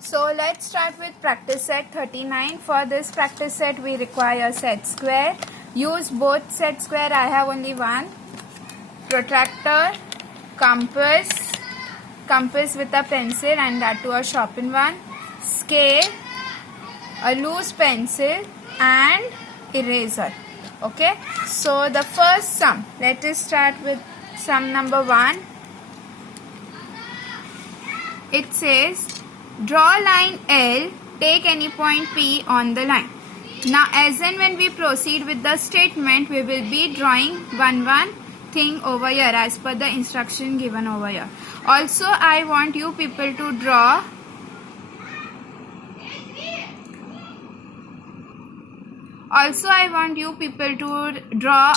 So let's start with practice set 39. For this practice set we require set square. Use both set square. I have only one. Protractor, compass with a pencil and that too a sharpened one, scale, a loose pencil and eraser. Okay, so the first sum, let us start with sum number 1. It says draw line L, take any point P on the line. Now as and when we proceed with the statement, we will be drawing one thing over here as per the instruction given over here. Also I want you people to draw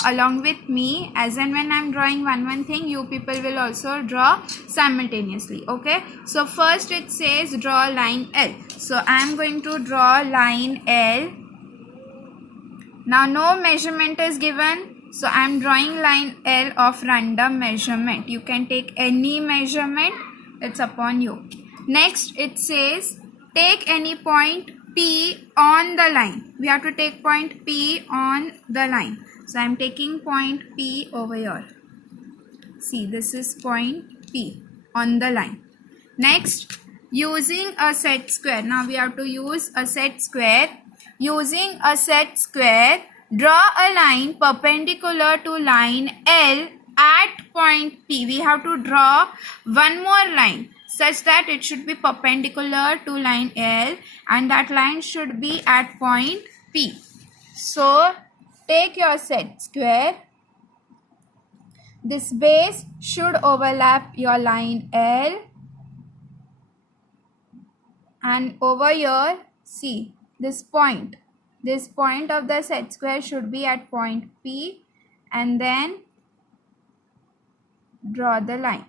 along with me. As and when I am drawing one thing, you people will also draw simultaneously. Okay, so first it says draw line L. So I am going to draw line L. Now no measurement is given, so I am drawing line L of random measurement. You can take any measurement, it's upon you. Next it says take any point P on the line. We have to take point P on the line. So I am taking point P over here. See, this is point P on the line. Next, using a set square. Now we have to use a set square. Using a set square, draw a line perpendicular to line L at point P. We have to draw one more line such that it should be perpendicular to line L and that line should be at point P. So take your set square. This base should overlap your line L, and over here, see, this point of the set square should be at point P, and then draw the line.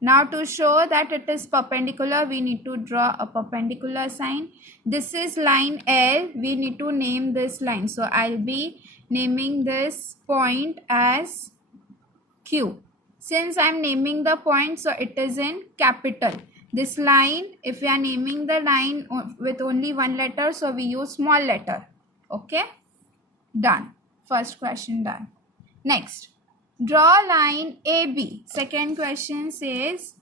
Now to show that it is perpendicular, we need to draw a perpendicular sign. This is line L. We need to name this line. So I'll be naming this point as Q. Since I'm naming the point, so it is in capital. This line, if we are naming the line with only one letter, so we use small letter. Okay? Done. First question done. Next. Draw line AB. Second question says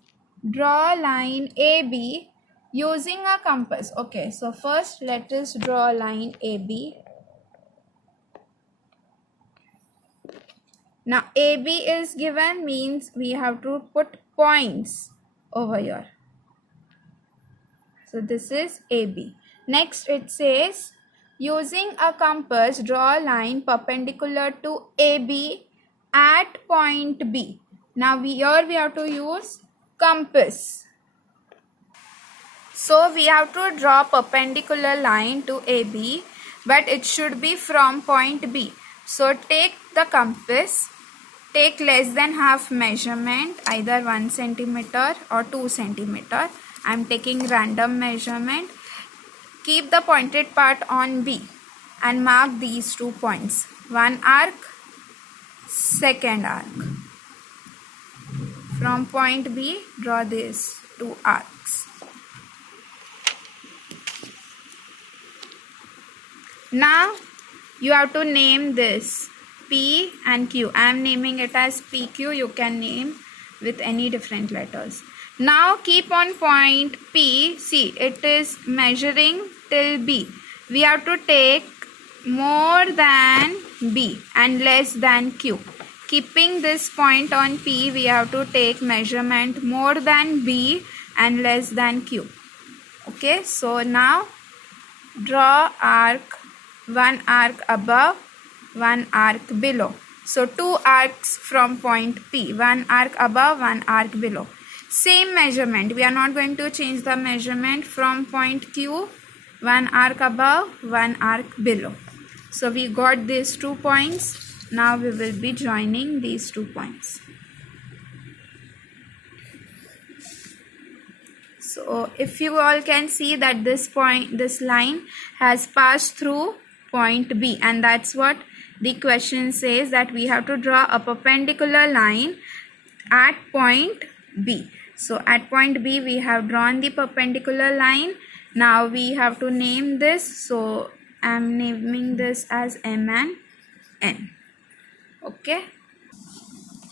draw line AB using a compass. Okay, so first let us draw line AB. Now AB is given, means we have to put points over here. So this is AB. Next it says using a compass, draw a line perpendicular to AB at point B. Now here we have to use compass. So we have to draw perpendicular line to AB, but it should be from point B. So take the compass, take less than half measurement, either 1 centimeter or 2 centimeter. I am taking random measurement. Keep the pointed part on B and mark these 2 points. One arc, second arc. From point B, draw these 2 arcs. Now you have to name this P and Q. I am naming it as PQ. You can name with any different letters. Now keep on point P. See, it is measuring till B. We have to take more than B and less than Q. Keeping this point on P, we have to take measurement more than B and less than Q. Okay, so now draw arc, one arc above, one arc below. So 2 arcs from point P, one arc above, one arc below. Same measurement, we are not going to change the measurement from point Q, one arc above, one arc below. So we got these 2 points. Now we will be joining these 2 points. So if you all can see that this line has passed through point B, and that's what the question says that we have to draw a perpendicular line at point B. So at point B we have drawn the perpendicular line. Now we have to name this. So I am naming this as M and N. Okay.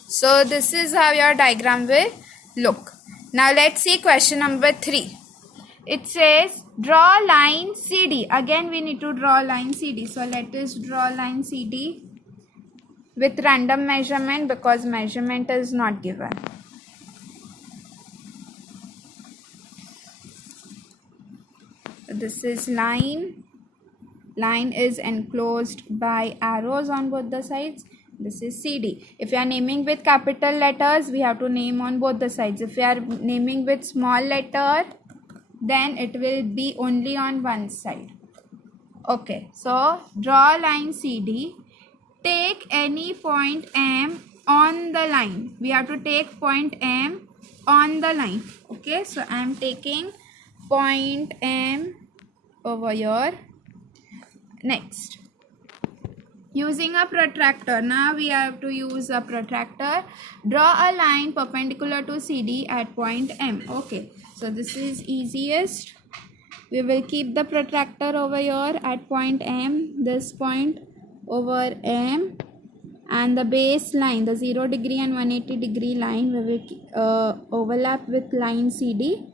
So this is how your diagram will look. Now let's see question number 3. It says draw line CD. Again we need to draw line CD. So let us draw line CD with random measurement because measurement is not given. This is line. Line is enclosed by arrows on both the sides. This is CD. If you are naming with capital letters, we have to name on both the sides. If you are naming with small letter, then it will be only on one side. Okay, so draw line CD. Take any point M on the line. We have to take point M on the line. Okay, so I am taking point M over here. Next, using a protractor. Now we have to use a protractor. Draw a line perpendicular to CD at point M. Okay, so this is easiest. We will keep the protractor over here at point M, this point over M, and the base line, the 0 degree and 180 degree line, we will overlap with line CD.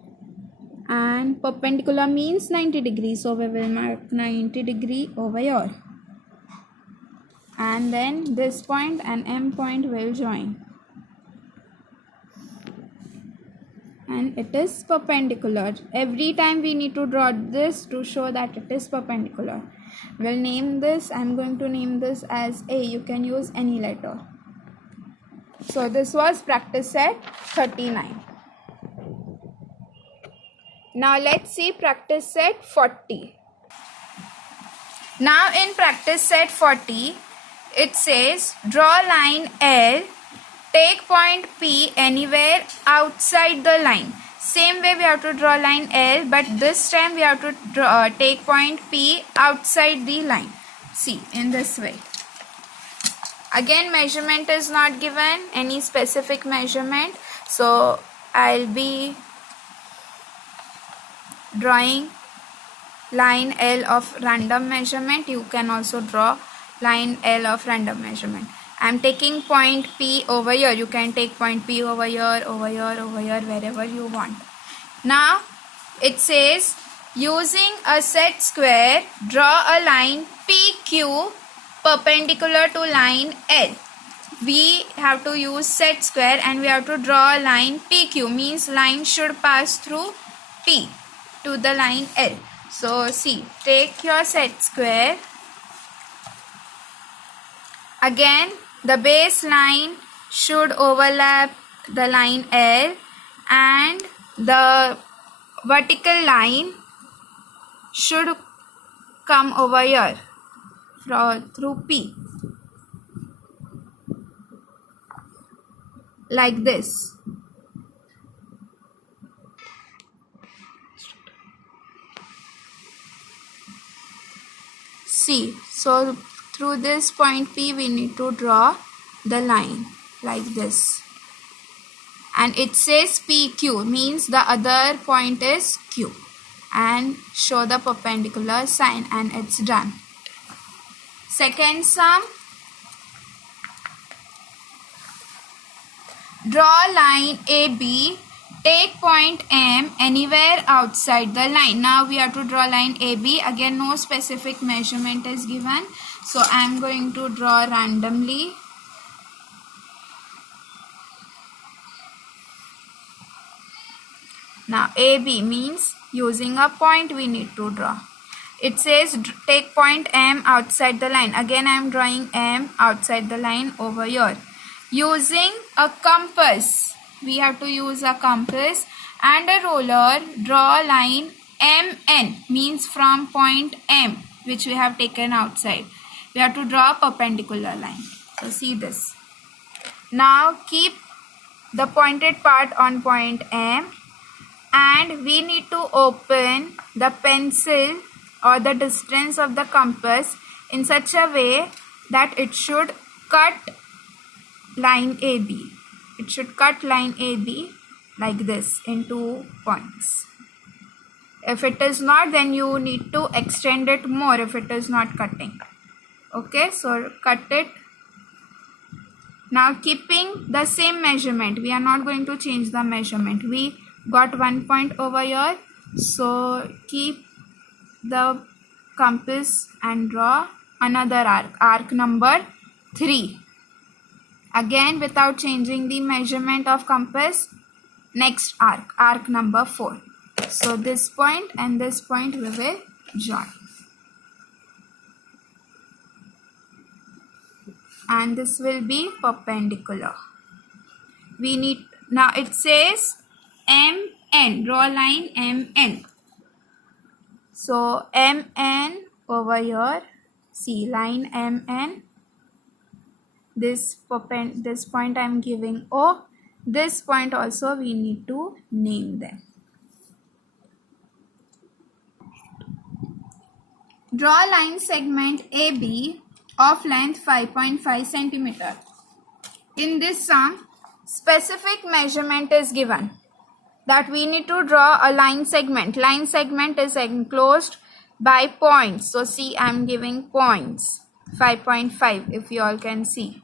And perpendicular means 90 degrees, so we will mark 90 degree over here. And then this point and M point will join. And it is perpendicular. Every time we need to draw this to show that it is perpendicular. We'll name this, I'm going to name this as A. You can use any letter. So this was practice set 39. Now let's see practice set 40. Now in practice set 40, it says draw line L, take point P anywhere outside the line. Same way we have to draw line L, but this time we have to take point P outside the line. See, in this way. Again, measurement is not given, any specific measurement. So I'll be drawing line L of random measurement. You can also draw line L of random measurement. I am taking point P over here. You can take point P over here, over here, over here, wherever you want. Now it says using a set square, draw a line PQ perpendicular to line L. We have to use set square and we have to draw a line PQ, means line should pass through P to the line L. So see, take your set square. Again, the base line should overlap the line L and the vertical line should come over here through P. Like this. See, so through this point P we need to draw the line like this. And it says PQ, means the other point is Q. And show the perpendicular sign and it's done. Second sum. Draw line AB. Take point M anywhere outside the line. Now we have to draw line AB. Again, no specific measurement is given. So I am going to draw randomly. Now AB means using a point we need to draw. It says take point M outside the line. Again I am drawing M outside the line over here. Using a compass, we have to use a compass and a roller, draw line MN, means from point M which we have taken outside. We have to draw a perpendicular line. So see this. Now keep the pointed part on point M and we need to open the pencil or the distance of the compass in such a way that it should cut line AB. It should cut line AB like this in 2 points. If it is not, then you need to extend it more if it is not cutting. Okay, so cut it. Now keeping the same measurement, we are not going to change the measurement. We got 1 point over here, so keep the compass and draw another arc number 3. Again, without changing the measurement of compass, next arc number 4. So this point and this point we will join. And this will be perpendicular. We need, now it says MN, draw line MN. So MN over here, see line MN. This point I am giving O. This point also we need to name them. Draw line segment AB of length 5.5 centimeter. In this sum, specific measurement is given that we need to draw a line segment. Line segment is enclosed by points. So see, I am giving points 5.5 if you all can see.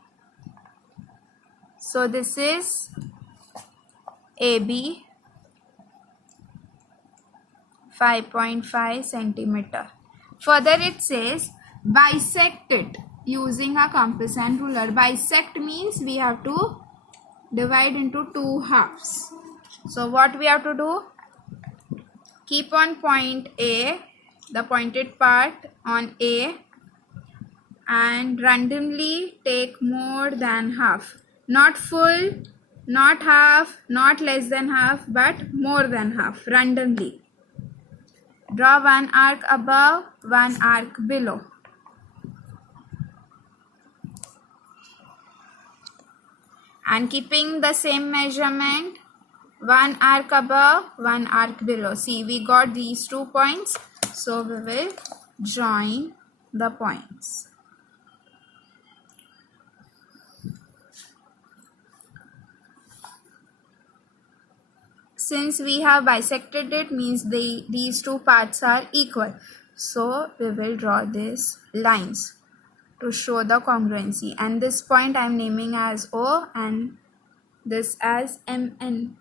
So this is AB 5.5 centimeter. Further it says bisect it using a compass and ruler. Bisect means we have to divide into 2 halves. So what we have to do? Keep on point A, the pointed part on A, and randomly take more than half. Not full, not half, not less than half, but more than half, randomly. Draw 1 arc above, 1 arc below. And keeping the same measurement, 1 arc above, 1 arc below. See, we got these 2 points, so we will join the points. Since we have bisected it, means these 2 parts are equal. So we will draw these lines to show the congruency. And this point I am naming as O and this as MN.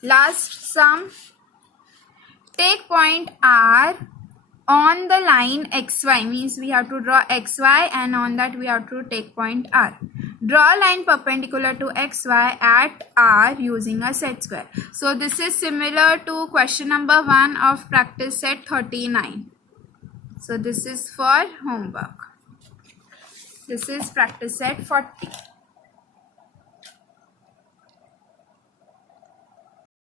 Last sum. Take point R on the line XY, means we have to draw XY and on that we have to take point R. Draw a line perpendicular to XY at R using a set square. So this is similar to question number 1 of practice set 39. So this is for homework. This is practice set 40.